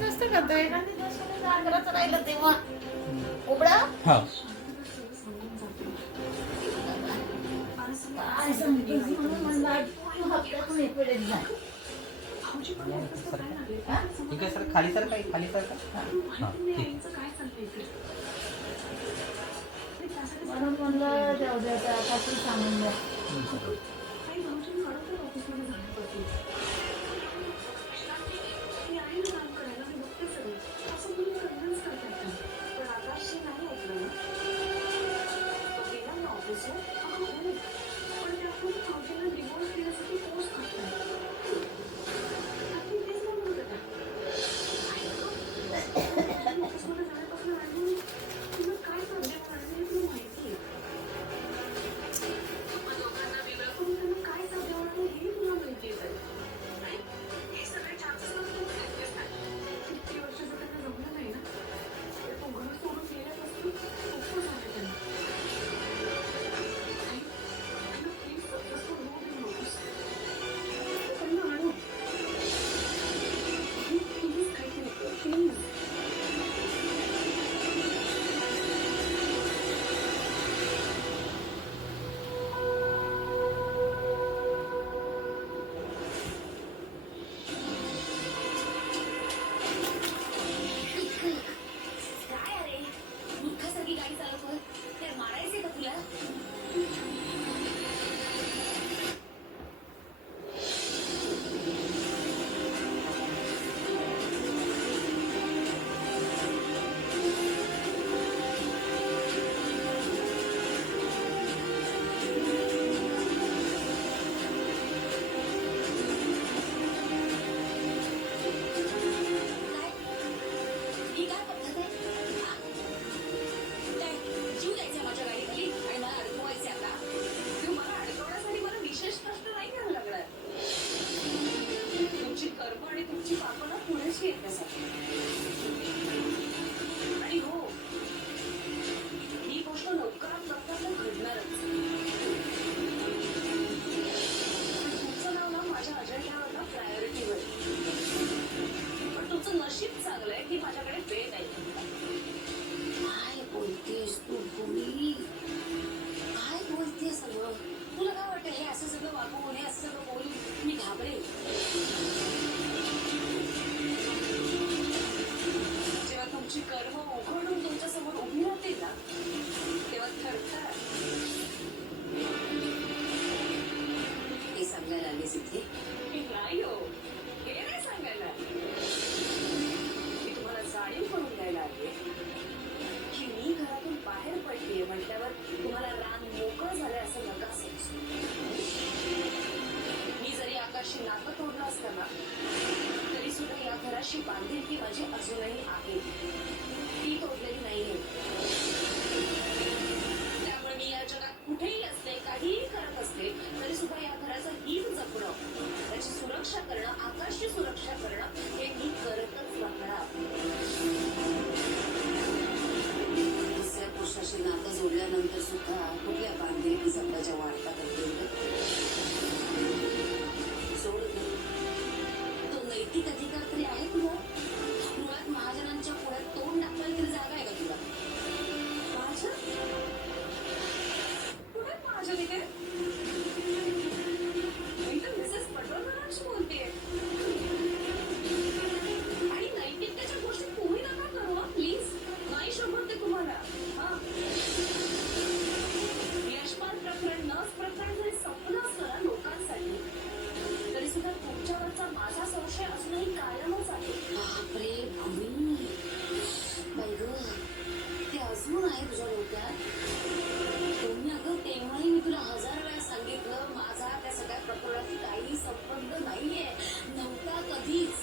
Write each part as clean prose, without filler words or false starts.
नसतं करताय करायचं राहिलं तेव्हा उघडा हा काय सांगतोस म्हणून म्हणलं हप्त्यातून एक वेळेस जा. ठीक आहे सर खाली सर काही खाली सर का हां ठीक म्हणून म्हणलं जाऊ द्या आता सांगून द्या. बांधिलकी माझी अजूनही आहे, ती तोडलेली नाहीये. त्यामुळे मी या जगात कुठेही असते, काहीही करत असते, तरी सुद्धा या घराचं हीच जपणं, त्याची सुरक्षा करणं, आकाशची सुरक्षा करणं हे मी करतच राहणार. दुसऱ्या पुरुषाशी नातं जोडल्यानंतर सुद्धा कुठल्या बांधिलकी जपण्याच्या वार्ता करते. सोड तो नैतिक अधिकार तरी आहे तुला. मुळात महाजनांच्या पुढ्यात तोंड टाकायला तरी जागा आहे का तुला? महाजन कुठे महाजन इथे? मी तर मिसेस पटवर्धनांशी बोलतेय. आणि नैतिकतेच्या गोष्टी तुम्ही नका करू हा, प्लीज. नाही शोभत ते तुम्हाला. हा, यशपाल प्रकरण, नस प्रकरण जरी संपलं असतं ना लोकांसाठी, तरी सुद्धा तुमच्यावरचा माझा संशय अजूनही कायमच आहे. बापरे भूमी, बाई गं, ते अजून आहे तुझ्या डोक्यात? तुम्ही अगं तेव्हाही मी तुला 1000 वेळा सांगितलं, माझा त्या सगळ्या प्रकरणाशी काही संबंध नाहीये, नव्हता कधीच.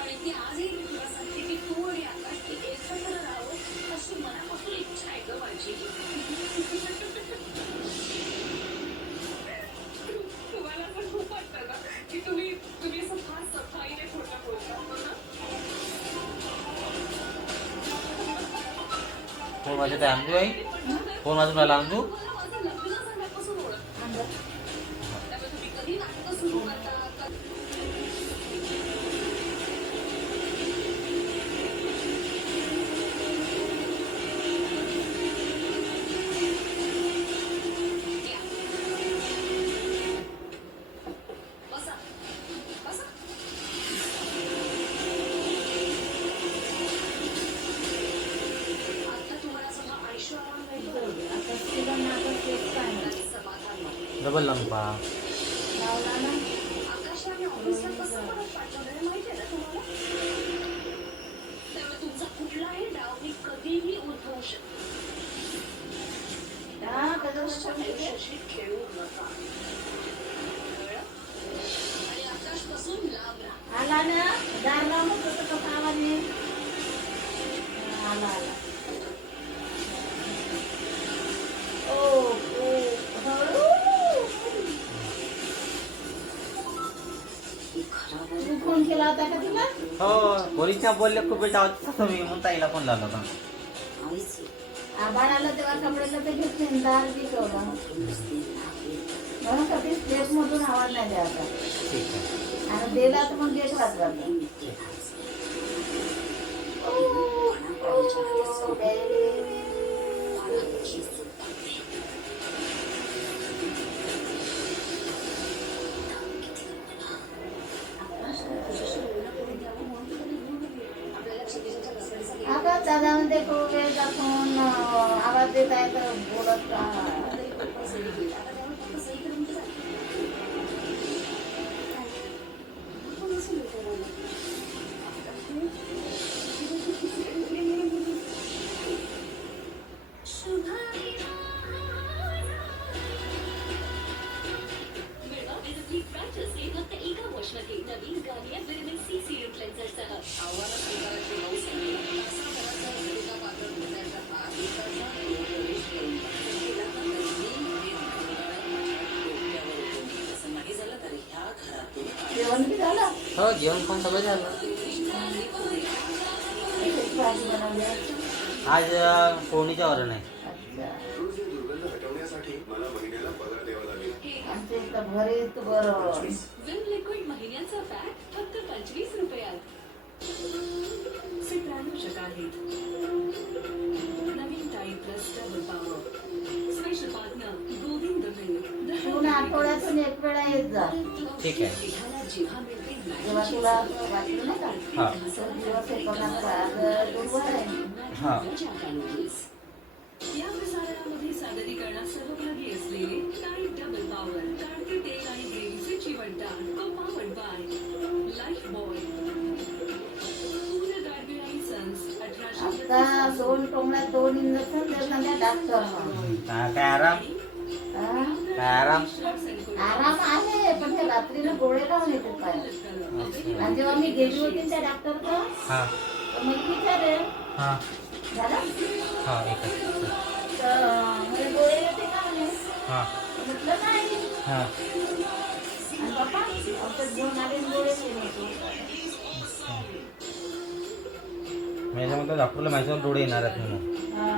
आणि ती आजही तुला सांगते की तू आणि आकाश एकत्र राहावं अशी मनापासून इच्छा आहे गं माझी. तुम्हाला पण खूप वाटतं ना की तुम्ही असं फार सफाईने खोटं बोलता ना. फोन माझ्या काय आणजू आई फोन माझं मला आणजू तुम्हाला माझं लग्न झाल्यापासून ओळखतं. त्यामुळे तुम्ही कधी नाटकं सुरू करता, डबल लावून पहा. लावला ना. आकाशाने ऑफिसला कसं परत पाठवलं हे माहिती आहे ना तुम्हाला? त्यामुळे तुमचा कुठलाही डाव मी कधीही उद्भवू शकतो. हा, कसं आयुष्याशी खेळू नका. कळलं? आणि आकाशपासून लांब राहा. आला ना. दार लावून कसं कसं आवाज येईल. आला आला. ओ हळू. तू फोन केला होता का तुला? हो पोरीच्या बोलले खूप वेळ आवाज मी म्हणून ताईला फोन लावला होता. आभाळ आलं तेव्हा कपड्याला ते घेतले दार बी ठेवला. म्हणून कधी स्टेप मधून आवाज नाही द्यायचा. ठीक आहे. आणि दिला तर मग गेट वाजवायचा. आता दादा म्हणते खूप वेळचा फोन आवाज देत आहे तर बोलत राहा. फक्त एका वॉशमध्ये नवीन गार्नियर विटामिन सी सिरम क्लेन्झरसह आव्हानं स्वीकारायची नऊ संधी. तासाभराचा भूमिका पात्र धुण्याचा हा एकाचा प्रवेश करून केला तर असं नाही झालं तर ह्या घरातून जेवण बी झालं. हो जेवण पण सगळं झालं. भाजी बनवली. आज फोडणीच्या वरण आहे. अच्छा. रोज ही दुर्गंध हटवण्यासाठी मला महिन्याला पगार द्यावा लागेल. आमच्या इथं भरीत बरं. विम लिक्विड महिन्याचा पॅक फक्त 25 रुपयात. सिप्रानोशक आहेत. नवीन type plus double power. Special partner Govind mill. पुन्हा आठवड्यातून एक वेळा येत जा. ठीक आहे. जेव्हा मिळते जेव्हा तुला वाटलं नाही का हा. तर दिवस हे कोणाचा आज गुरुवार आहे. हा. या प्रसारणामध्ये सादरीकरणात सहभागी असलेले टाईप डबल पॉवर, काढते तेल आणि ग्रेव्हीचे चिवटदार, को-पावर्ड बाय लाईफ बॉय, पूर्ण गाडगीळ आणि सन्स, 1800 आता 2 टोंगळ्यात 2 इंजेक्शन देतात त्या डॉक्टर म्हणून. काय आराम हा? काय आराम. आराम आहे पण ते रात्रीला गोळे लावून येते पाय. आणि जेव्हा मी गेली होती त्या डॉक्टरकडं हा तर मग विचारे हा झालं हा एकच. तर म्हणजे गोळे येते का म्हणे. हा म्हटलं नाही. हा आणि बाप्पा औषध घेऊन आले आणि गोळे केले. माझ्यामध्ये डॉक्टरला माझ्यावर डोळे येणार आहेत म्हणून. हा.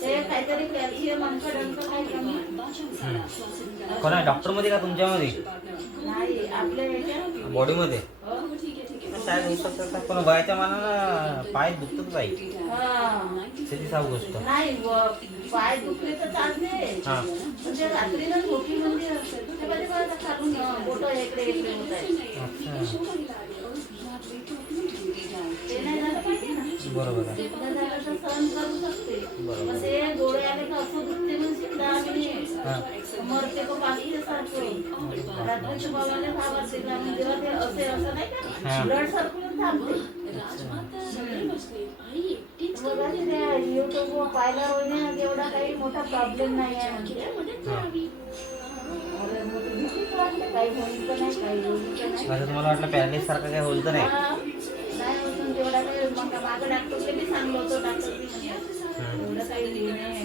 ते काहीतरी कॅल्शियम अंकड काही कमी कोणा डॉक्टरमध्ये का तुमच्यामध्ये नाही आपल्या ह्याच्यात. बॉडीमध्ये हो. शायद होऊ शकतं का? पण वयाच्या मानानं पाय दुखतच पाहिजे. हा. त्याची साफ गोष्ट. नाही पाय दुखले तर चालते हा म्हणजे रात्रीला झोपी म्हणजे ते कधी मला खालून बोटं इकडे इकडे होत आहे. अच्छा ते नाही झालं पाहिजे ना. बरोबर आहे. एकदा झालं तर सहन करू शकते. मग ते डोळे आले का असं दुखते म्हणून शिकला आम्ही हा मरते तो बाकी सारखं रात्रीच्या बाबाने भाव असेल आणि जेव्हा ते असे असं नाही का हा. ब्लड सर्क्युलेट थांबते. बघा ते युट्यूबवर पाहायला होण्यात एवढा काही मोठा प्रॉब्लेम नाही आहे म्हणजे. अरे मग ते भीतीच वाटते काही होईल तर नाही काही होईल तर नाही. माझं तुम्हाला वाटलं पॅरालिस सारखं काय होईल तर नाही. हा. नाही होतं तेवढा काही मग मागं डॉक्टरने बी सांगलं होतं डॉक्टरने एवढं काही नाही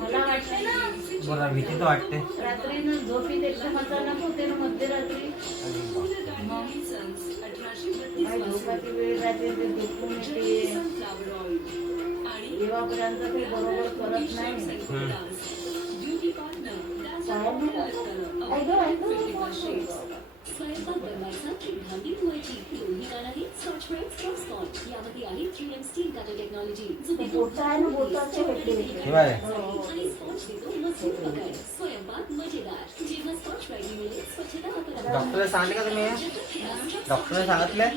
मला वाटते ना बरं भीती तर वाटते. रात्री झोपीत एकदम अचानक होते ना मध्यरात्री. काही झोपाची वेळ राहते ते झोपून येते जेव्हापर्यंत ते बरोबर करत नाही. स्वयंपाक बनवायचा की भांडी धुवायची दोन्ही कानाही स्कॉच ब्राईट स्टॉप स्कॉच यामध्ये आहे 3M स्टील कटर टेक्नॉलॉजी जो देतो बोटं आहे ना बोटाचे भेटले हे बघा. आणि स्कॉच देतो मजबूत पकड. स्वयंपाक मजेदार जेव्हा स्कॉच ब्राईटमुळे स्वच्छता वापरतात. डॉक्टरला सांगले का तुम्ही हे? डॉक्टरने सांगितलंय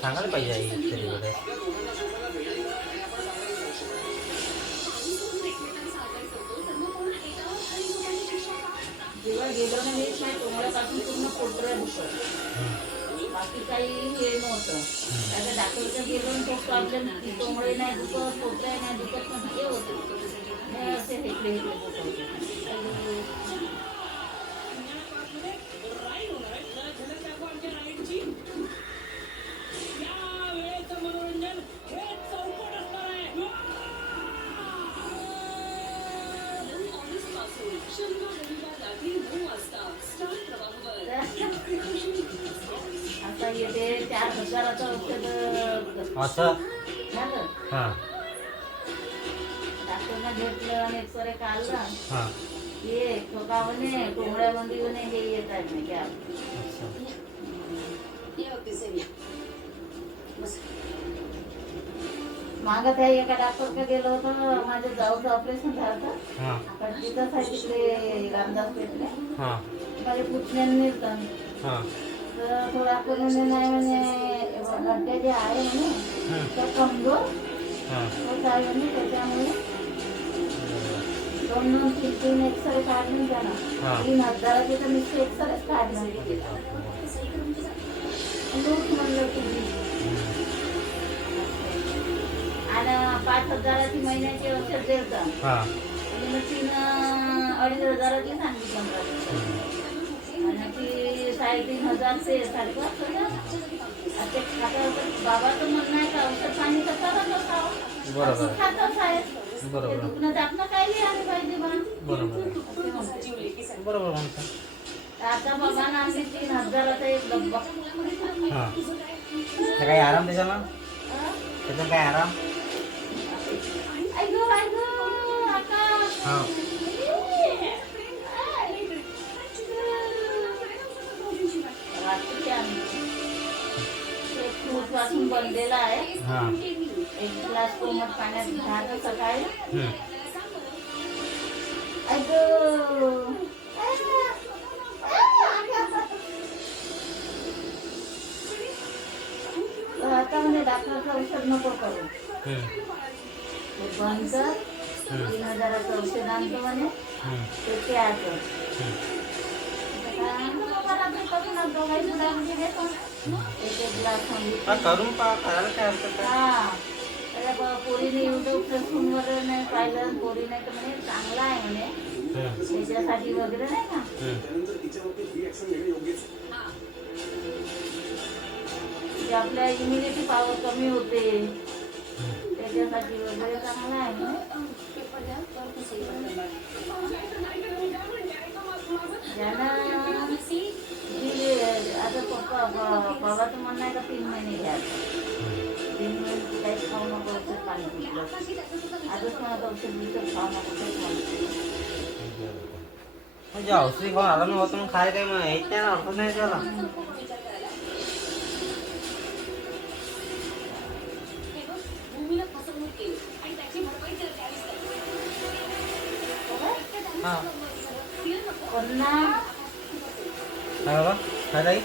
सांगायला पाहिजे आई तरी वगैरे. जेव्हा गेलो ना मी त्या टोंगळ्यापासून पूर्ण पोटऱ्या दुखत. बाकी काही हे नव्हतं. आता डॉक्टरकडे गेलो आणि तो प्रॉब्लेम टोंगळे नाही दुखत, पोटऱ्या नाही दुखत, पण हे होते. हे असे हेकले दुखत होते. आता येते 4,000चं औषध असं झालं. हां डॉक्टरनं घेतलं आणि एक्सरे काढला. हां ये ठोका म्हणे टोंगळ्यामध्ये म्हणे हे येत आहे म्हणे गॅप. असं मागं त्या एका डॉक्टरकडे गेलो होतो. माझ्या जाऊचं ऑपरेशन झालं. हां पण तिथंच आहे तिकडे रामदास पेठले. हां माझे पुतण्याने तर हां थोडा म्हणे नाही म्हणे नट्टे जे आहे म्हणे तर कमजोर हां होत आहे म्हणे. त्याच्यामुळे 2-3 एक्सरे काढले त्याला. हां 3,000चे तर नुसते एक्सरेच काढले. लूट म्हणलं तुम्ही. आणि 5,000ची महिन्याची औषध देतं. हां आणि मग 3,000-2,500ची सांगितलं मला. आणि ती 3,500 ते 5,500. ते खात्यावर बाबाचं म्हणणं आहे का औषध पाणी तर करत असावं. बरोबर. असं खातच आहे. बरोबर. ते दुखणं दाखणं काही नाही आलं पाहिजे बा. बरोबर असे म्हणते. बरोबर म्हणता. आता बाबांना आम्ही 3,000चा एक डब्बा. हां तर काही आराम त्याच्यानं हं? त्याच्यानं काय आराम ऐगो आकाश. हां रात्री आम्ही एक फ्रूटपासून बनलेला आहे. हां एक ग्लास कोमट पाण्यात घालायचं सकाळी. हं. ऐगो आता म्हणजे डॉक्टरचं औषध नको करू. हं. ते बंद कर. 3,000चं औषध आणतो म्हणे. हं. ते प्यायचं. हं. एक ग्लास हा, करून पहा करायला काय हरकत आहे. हा त्याच्या पोरीने युट्यूब फेसबुक वगैरे नाही पाहिलं. पोरी नाही तर म्हणे चांगला आहे म्हणे हं. त्याच्यासाठी वगैरे नाही का. हं. त्यानंतर तिच्या बाबतीत ही ऍक्शन घेणे योग्यच आहे. की आपल्या इम्युनिटी पॉवर कमी होते त्याच्यासाठी वगैरे चांगला आहे म्हणे. ज्यानं आता बाबाचं म्हणणं आहे का 3 महिने घ्यायचं. 3 महिने काहीच खाऊ नको औषध पाणी पिलं. आजच म्हणत औषध बिषध खाऊ नको काहीच म्हणत. म्हणजे औषधी खाऊन आला नव्हतं मग खाय काय मग हेच नाही ना अर्थ नाही त्याला. हां पुन्हा काय बाबा काय ताई